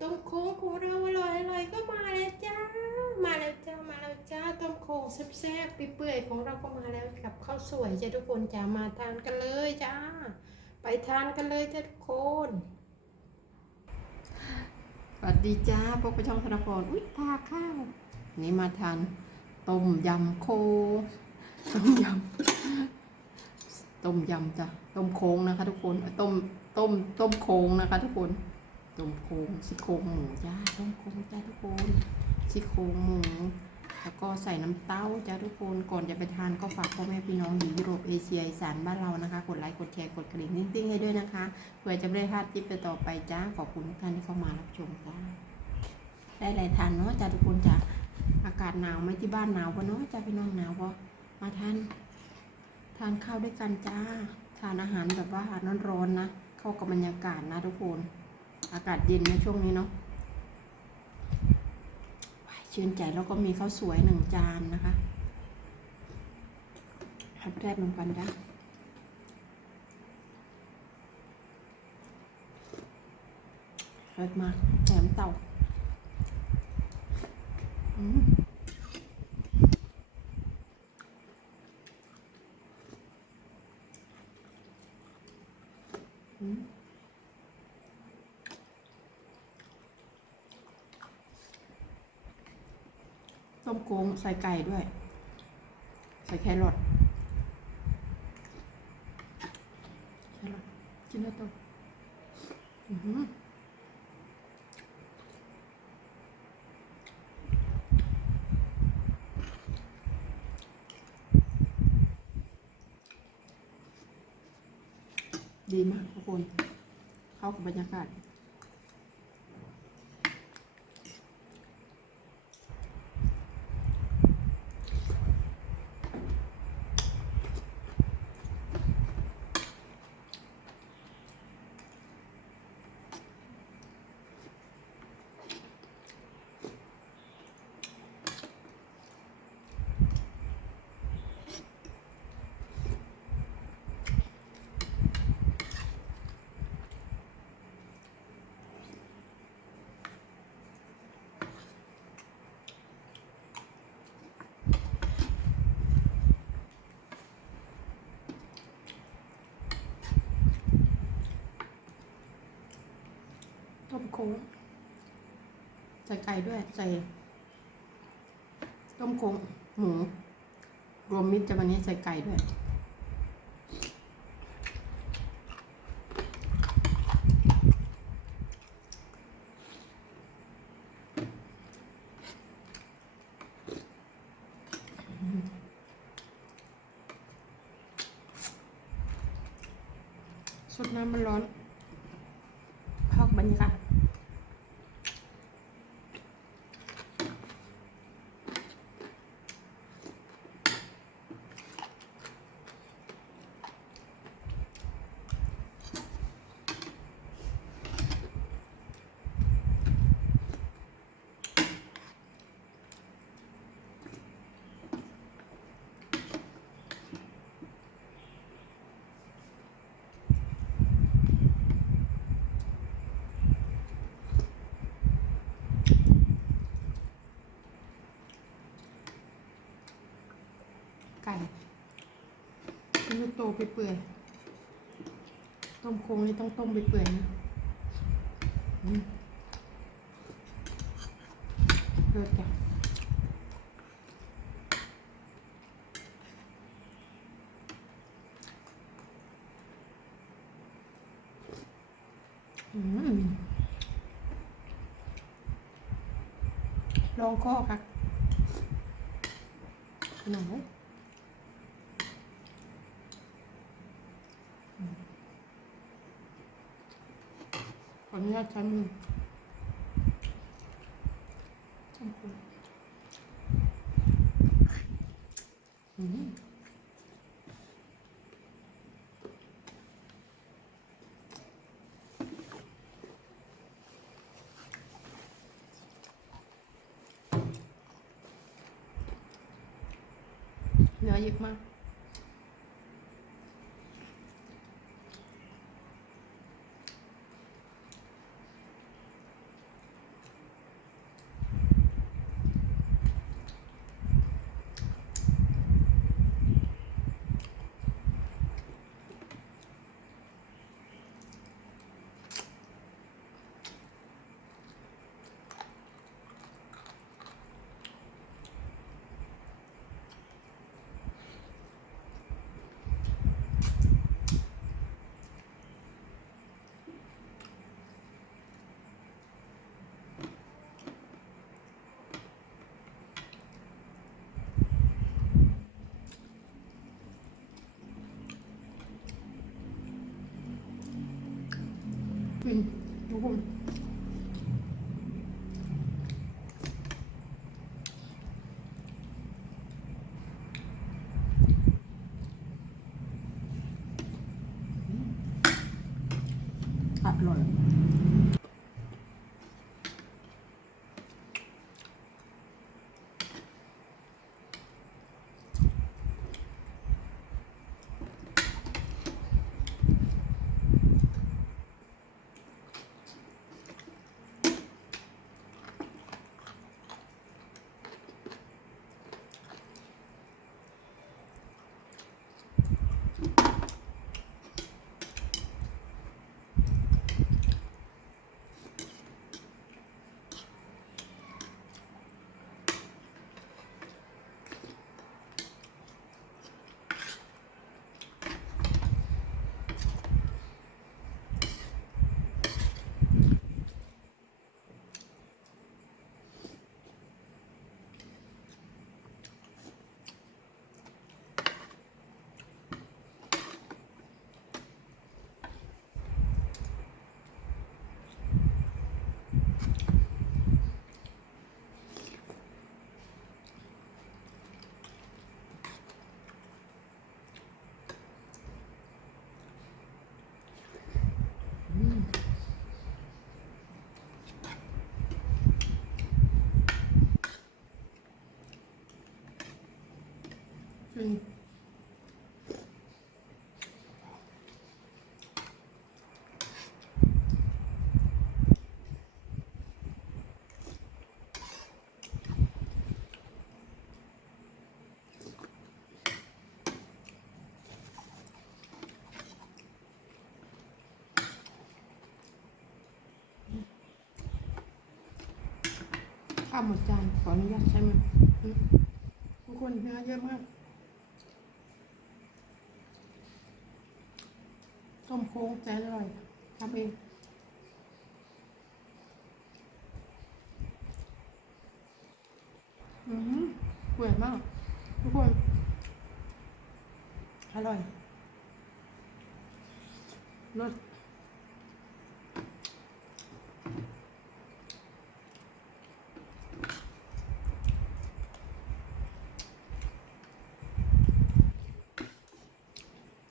ต้มโค้งของเราอร่อยอร่อยก็มาแล้วจ้า มาแล้วจ้า มาแล้วจ้า ต้มโค้งแซ่บๆเปื่อยๆของเราก็มาแล้วกับข้าวสวยจ้าทุกคนจ้ามาทานกันเลยจ้า ไปทานกันเลยจ้าทุกคนสวัสดีจ้าพบกับช่องธนพรอุ้ยทาข้าวนี่มาทานต้มยำโคต้มยำต้มยำจ้ะต้มโค้งนะคะ ทุกคนต้มต้มต้มโค้งนะคะ ทุกคน ต้มโค้งซี่โครงหมูจ้าต้มโค้งจ้าทุกคนซี่โครงหมูแล้วก็ใส่น้ำเต้าจ้าทุกคนก่อนจะไปทานก็ฝากพ่อแม่พี่น้องอยู่ยุโรปเอเชียอีสานบ้านเรานะคะกดไลค์กดแชร์กดกระดิ่งติ้งๆให้ด้วยนะคะเพื่อจะไม่ได้พลาดคลิปต่อไปจ้าขอบคุณทุกท่านที่เข้ามารับชมจ้าได้หลายทานเนาะจ้าทุกคนจ้าอากาศหนาวไหมที่บ้านหนาวปะเนาะจ้าพี่น้องหนาวปะมาทานทานข้าวด้วยกันจ้าทานอาหารแบบว่าร้อนๆนะ เข้ากับบรรยากาศนะทุกคน อากาศเย็นในช่วงนี้เนาะชื่นใจแล้วก็มีข้าวสวยหนึ่งจานนะคะทับแรกลงกันจ้าเปิดมาแถมเต่าอืมอืมต้ มโค้งใส่ไก่ด้วย ใส่แครอทแครอทกินแล้วต้มอือหือดีมากทุกคน เข้ากับบรรยากาศ ต้มโค้ง ใส่ไก่ด้วย ใส่ ต้มโค้งหมูรวมมิตรจะวันนี้ใส่ไก่ด้วยสดน้ำมันร้อนเข้ากับบรรยากาศไก่ ชิ้นโตๆเปื่อยๆต้มโค้งนี่ต้องต้มเปื่อยๆนะอืมเลิศจ้ะอืมลองข้อค่ะหน่อย ออนุญาตใช้มือเนื้อเยอะมาก 不过 ข้าวหมดจานขออนุญาตใช้มืออืมทุกคนเนื้อเยอะมากต้มโค้งแสนอร่อยทำเองอืมเปื่อยมาก ทุกคน อร่อยรส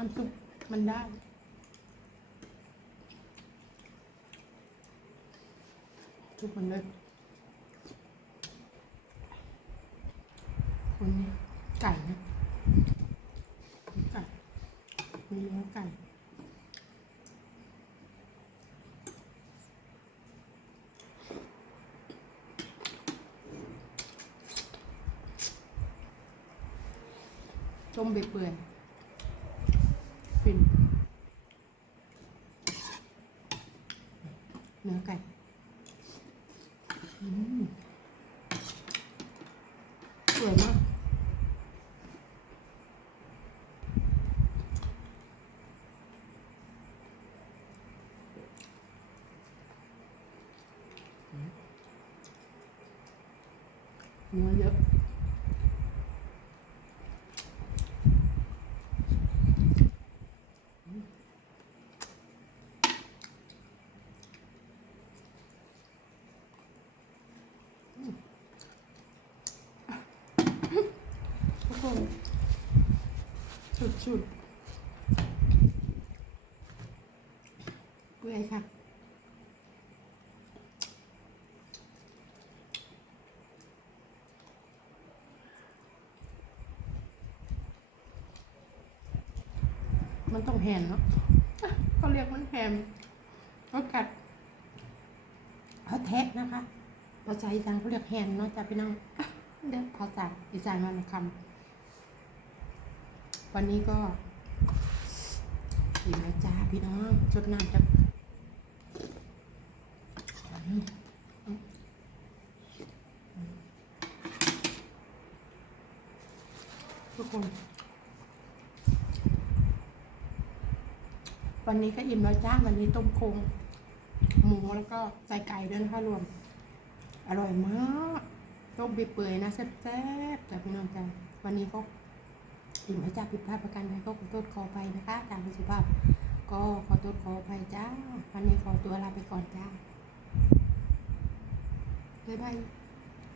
น้ำซุปมันได้ทุกคนเลยคนนี้ไก่นะไก่มีเนื้อไก่ต้มเปื่อยๆฟินเนื้อไก่ อืมสวยมาก เนื้อเยอะทุกคนสุดสุดเปื่อยค่ะ มันต้องแฮนเนาะเขาเรียกมันแฮมเขากัดเขาแทะนะคะภาษาอีสานเขาเรียกแฮนเนาะจ้าพี่น้องเดี๋ยวภาษาอีสานมันคำวันนี้ก็กินแล้วจ้าพี่น้องชดน้ำจะอืมอืมอืมทุกคน วันนี้ก็อิ่มแล้วจ้าวันนี้ต้มโครงหมูแล้วก็ใส่ไก่ด้วยนะคะรวม อร่อยมากต้มเปื่อยนะแซ่บๆจากพี่น้องจ้าวันนี้ก็อิ่มแล้วจ้าผิดพลาดประกันใดก็ขอโทษขอไปนะคะตามสุภาพ ก็ขอตัวขออภัยจ้าวันนี้ขอตัวลาไปก่อนจ้าบ๊ายบาย